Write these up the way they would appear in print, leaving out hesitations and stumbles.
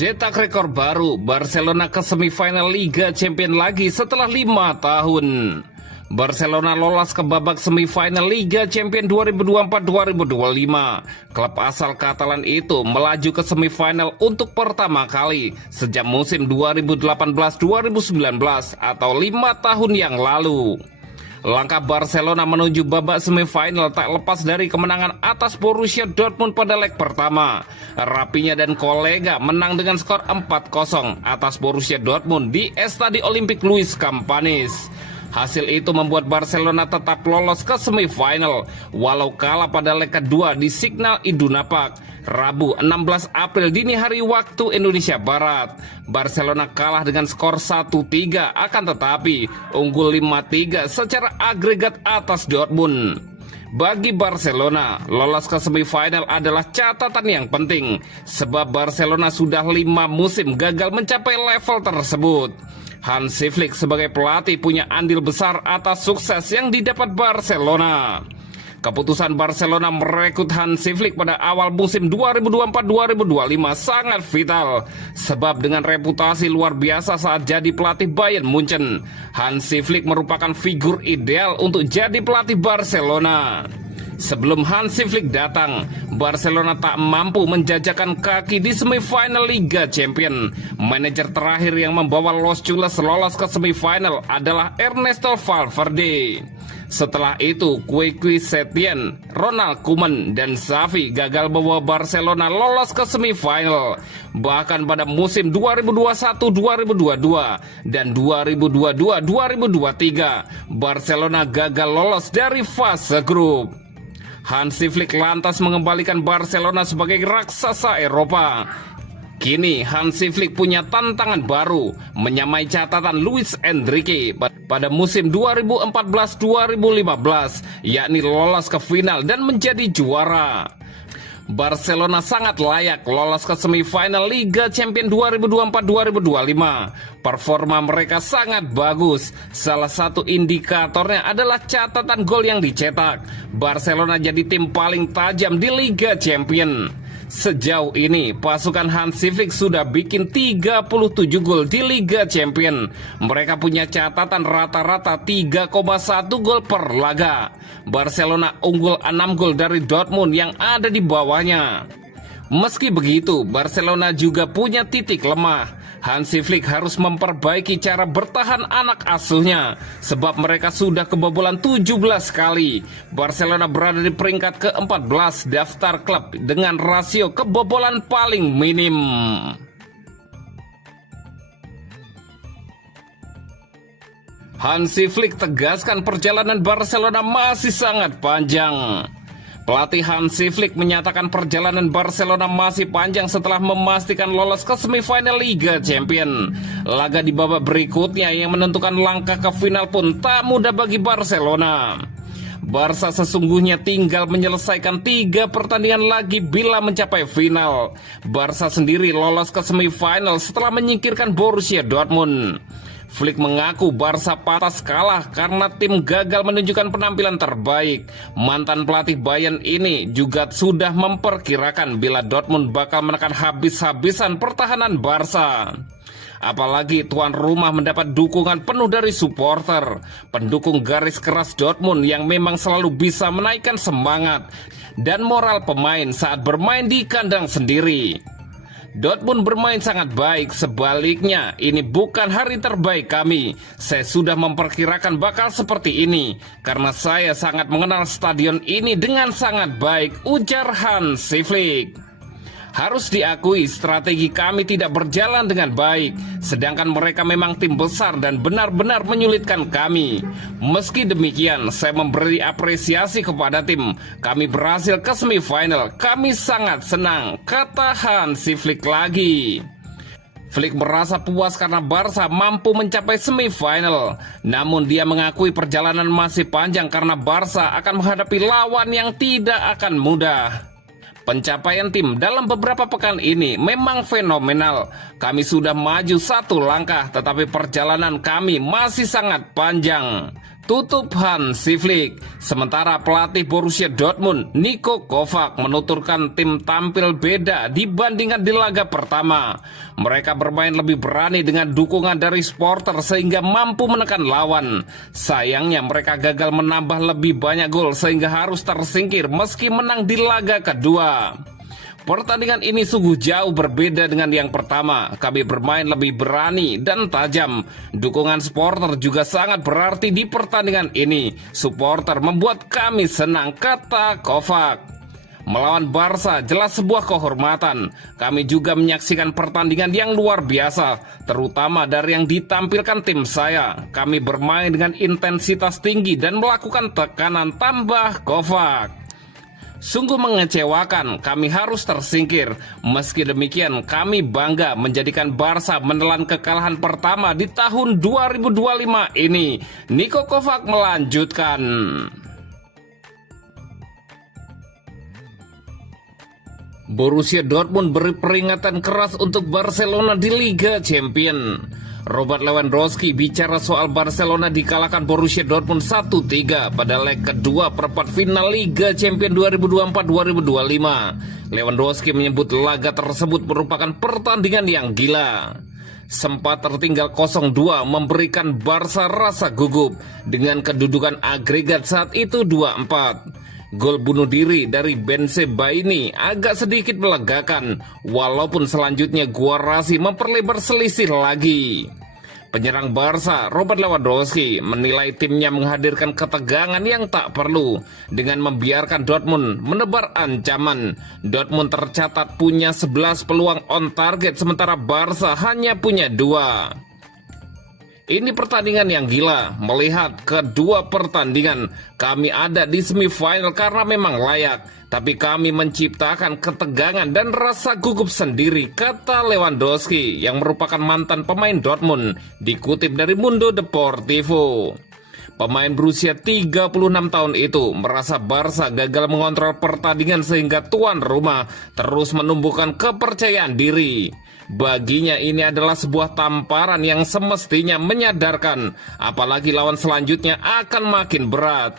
Cetak rekor baru, Barcelona ke semifinal Liga Champions lagi setelah 5 tahun. Barcelona lolos ke babak semifinal Liga Champions 2024-2025. Klub asal Katalan itu melaju ke semifinal untuk pertama kali sejak musim 2018-2019 atau 5 tahun yang lalu. Langkah Barcelona menuju babak semifinal tak lepas dari kemenangan atas Borussia Dortmund pada leg pertama. Rapinya dan kolega menang dengan skor 4-0 atas Borussia Dortmund di Estadio Olympique Luis Campanis. Hasil itu membuat Barcelona tetap lolos ke semifinal walau kalah pada leg kedua di Signal Iduna Park Rabu 16 April dini hari waktu Indonesia Barat. Barcelona kalah dengan skor 1-3 akan tetapi unggul 5-3 secara agregat atas Dortmund. Bagi Barcelona, lolos ke semifinal adalah catatan yang penting sebab Barcelona sudah 5 musim gagal mencapai level tersebut. Hansi Flick sebagai pelatih punya andil besar atas sukses yang didapat Barcelona. Keputusan Barcelona merekrut Hansi Flick pada awal musim 2024-2025 sangat vital. Sebab dengan reputasi luar biasa saat jadi pelatih Bayern Munchen, Hansi Flick merupakan figur ideal untuk jadi pelatih Barcelona. Sebelum Hansi Flick datang, Barcelona tak mampu menjajakan kaki di semifinal Liga Champions. Manajer terakhir yang membawa Los Culés lolos ke semifinal adalah Ernesto Valverde. Setelah itu, Quique Setien, Ronald Koeman, dan Xavi gagal membawa Barcelona lolos ke semifinal. Bahkan pada musim 2021-2022 dan 2022-2023, Barcelona gagal lolos dari fase grup. Hansi Flick lantas mengembalikan Barcelona sebagai raksasa Eropa. Kini Hansi Flick punya tantangan baru, menyamai catatan Luis Enrique pada musim 2014-2015, yakni lolos ke final dan menjadi juara. Barcelona sangat layak lolos ke semifinal Liga Champions 2024-2025. Performa mereka sangat bagus. Salah satu indikatornya adalah catatan gol yang dicetak. Barcelona jadi tim paling tajam di Liga Champions. Sejauh ini, pasukan Hansi Flick sudah bikin 37 gol di Liga Champions. Mereka punya catatan rata-rata 3,1 gol per laga. Barcelona unggul 6 gol dari Dortmund yang ada di bawahnya. Meski begitu, Barcelona juga punya titik lemah. Hansi Flick harus memperbaiki cara bertahan anak asuhnya sebab mereka sudah kebobolan 17 kali. Barcelona berada di peringkat ke-14 daftar klub dengan rasio kebobolan paling minim. Hansi Flick tegaskan perjalanan Barcelona masih sangat panjang. Pelatih Hansi Flick menyatakan perjalanan Barcelona masih panjang setelah memastikan lolos ke semifinal Liga Champions. Laga di babak berikutnya yang menentukan langkah ke final pun tak mudah bagi Barcelona. Barca sesungguhnya tinggal menyelesaikan 3 pertandingan lagi bila mencapai final. Barca sendiri lolos ke semifinal setelah menyingkirkan Borussia Dortmund. Flick mengaku Barca pantas kalah karena tim gagal menunjukkan penampilan terbaik. Mantan pelatih Bayern ini juga sudah memperkirakan bila Dortmund bakal menekan habis-habisan pertahanan Barca. Apalagi tuan rumah mendapat dukungan penuh dari supporter, pendukung garis keras Dortmund yang memang selalu bisa menaikkan semangat dan moral pemain saat bermain di kandang sendiri. Dortmund bermain sangat baik, sebaliknya ini bukan hari terbaik kami. Saya sudah memperkirakan bakal seperti ini karena saya sangat mengenal stadion ini dengan sangat baik, ujar Hansi Flick. Harus diakui strategi kami tidak berjalan dengan baik, sedangkan mereka memang tim besar dan benar-benar menyulitkan kami. Meski demikian, saya memberi apresiasi kepada tim. Kami berhasil ke semifinal, kami sangat senang, kata Hansi Flick lagi. Flick merasa puas karena Barca mampu mencapai semifinal. Namun dia mengakui perjalanan masih panjang karena Barca akan menghadapi lawan yang tidak akan mudah. Pencapaian tim dalam beberapa pekan ini memang fenomenal. Kami sudah maju 1 langkah, tetapi perjalanan kami masih sangat panjang, tutup Hansi Flick. Sementara pelatih Borussia Dortmund, Niko Kovac, menuturkan tim tampil beda dibandingkan di laga pertama. Mereka bermain lebih berani dengan dukungan dari supporter sehingga mampu menekan lawan. Sayangnya mereka gagal menambah lebih banyak gol sehingga harus tersingkir meski menang di laga kedua. Pertandingan ini sungguh jauh berbeda dengan yang pertama. Kami bermain lebih berani dan tajam. Dukungan supporter juga sangat berarti di pertandingan ini. Supporter membuat kami senang, kata Kovac. Melawan Barca jelas sebuah kehormatan. Kami juga menyaksikan pertandingan yang luar biasa, terutama dari yang ditampilkan tim saya. Kami bermain dengan intensitas tinggi dan melakukan tekanan, tambah Kovac. Sungguh mengecewakan, kami harus tersingkir. Meski demikian, kami bangga menjadikan Barca menelan kekalahan pertama di tahun 2025 ini. Niko Kovac melanjutkan. Borussia Dortmund beri peringatan keras untuk Barcelona di Liga Champions. Robert Lewandowski bicara soal Barcelona dikalahkan Borussia Dortmund 1-3 pada leg kedua perempat final Liga Champions 2024-2025. Lewandowski menyebut laga tersebut merupakan pertandingan yang gila. Sempat tertinggal 0-2 memberikan Barca rasa gugup dengan kedudukan agregat saat itu 2-4. Gol bunuh diri dari Bensebaini agak sedikit melegakan, walaupun selanjutnya Guarassi memperlebar selisih lagi. Penyerang Barca, Robert Lewandowski, menilai timnya menghadirkan ketegangan yang tak perlu dengan membiarkan Dortmund menebar ancaman. Dortmund tercatat punya 11 peluang on target, sementara Barca hanya punya 2. Ini pertandingan yang gila. Melihat kedua pertandingan, kami ada di semifinal karena memang layak, tapi kami menciptakan ketegangan dan rasa gugup sendiri, kata Lewandowski yang merupakan mantan pemain Dortmund, dikutip dari Mundo Deportivo. Pemain berusia 36 tahun itu merasa Barca gagal mengontrol pertandingan sehingga tuan rumah terus menumbuhkan kepercayaan diri. Baginya ini adalah sebuah tamparan yang semestinya menyadarkan, apalagi lawan selanjutnya akan makin berat.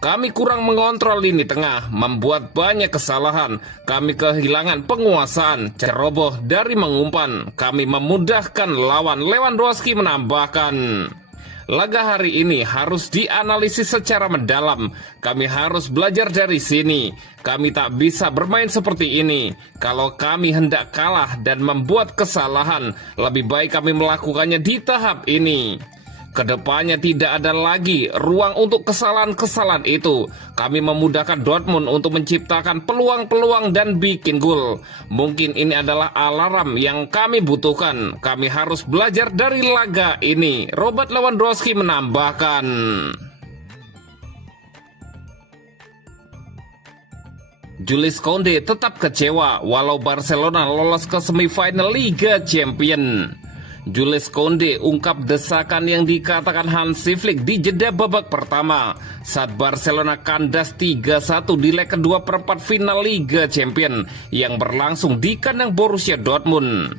Kami kurang mengontrol lini tengah, membuat banyak kesalahan. Kami kehilangan penguasaan, ceroboh dari mengumpan. Kami memudahkan lawan, Lewandowski menambahkan. Laga hari ini harus dianalisis secara mendalam. Kami harus belajar dari sini. Kami tak bisa bermain seperti ini. Kalau kami hendak kalah dan membuat kesalahan, lebih baik kami melakukannya di tahap ini. Kedepannya tidak ada lagi ruang untuk kesalahan-kesalahan itu. Kami memudahkan Dortmund untuk menciptakan peluang-peluang dan bikin gol. Mungkin ini adalah alarm yang kami butuhkan. Kami harus belajar dari laga ini, Robert Lewandowski menambahkan. Jules Koundé tetap kecewa walau Barcelona lolos ke semifinal Liga Champions. Jules Koundé ungkap desakan yang dikatakan Hansi Flick di jeda babak pertama saat Barcelona kandas 3-1 di leg kedua perempat final Liga Champions yang berlangsung di kandang Borussia Dortmund.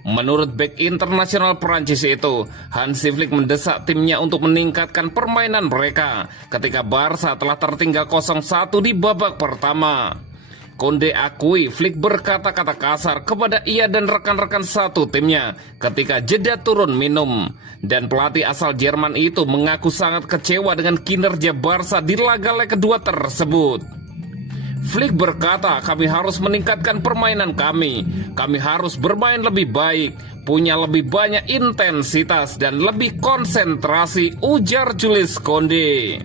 Menurut bek internasional Prancis itu, Hansi Flick mendesak timnya untuk meningkatkan permainan mereka ketika Barca telah tertinggal 0-1 di babak pertama. Koundé akui Flick berkata-kata kasar kepada ia dan rekan-rekan satu timnya ketika jeda turun minum. Dan pelatih asal Jerman itu mengaku sangat kecewa dengan kinerja Barca di laga leg kedua tersebut. Flick berkata, kami harus meningkatkan permainan kami. Kami harus bermain lebih baik, punya lebih banyak intensitas dan lebih konsentrasi, ujar Jules Koundé.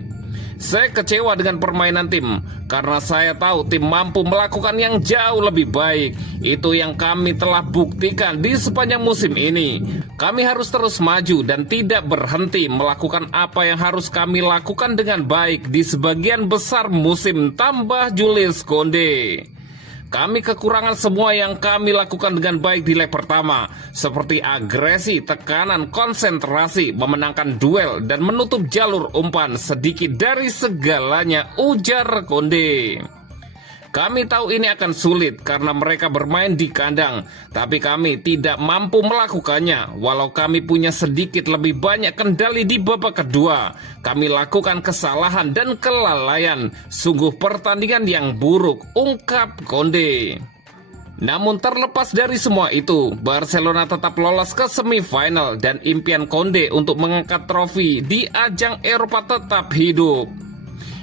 Saya kecewa dengan permainan tim karena saya tahu tim mampu melakukan yang jauh lebih baik. Itu yang kami telah buktikan di sepanjang musim ini. Kami harus terus maju dan tidak berhenti melakukan apa yang harus kami lakukan dengan baik di sebagian besar musim, tambah Jules Koundé. Kami kekurangan semua yang kami lakukan dengan baik di leg pertama, seperti agresi, tekanan, konsentrasi, memenangkan duel, dan menutup jalur umpan sedikit dari segalanya, ujar Koundé. Kami tahu ini akan sulit karena mereka bermain di kandang, tapi kami tidak mampu melakukannya. Walau kami punya sedikit lebih banyak kendali di babak kedua, kami lakukan kesalahan dan kelalaian. Sungguh pertandingan yang buruk, ungkap Conde. Namun terlepas dari semua itu, Barcelona tetap lolos ke semifinal dan impian Conde untuk mengangkat trofi di ajang Eropa tetap hidup.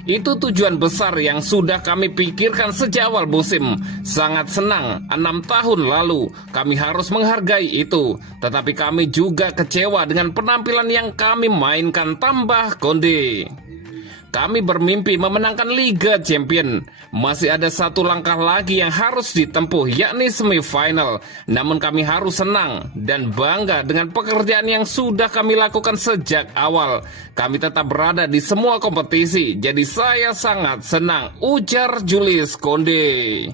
Itu tujuan besar yang sudah kami pikirkan sejak awal musim. Sangat senang, 6 tahun lalu kami harus menghargai itu. Tetapi kami juga kecewa dengan penampilan yang kami mainkan, tambah Conde. Kami bermimpi memenangkan Liga Champion. Masih ada satu langkah lagi yang harus ditempuh, yakni semifinal. Namun kami harus senang dan bangga dengan pekerjaan yang sudah kami lakukan sejak awal. Kami tetap berada di semua kompetisi, jadi saya sangat senang, ujar Jules Conde.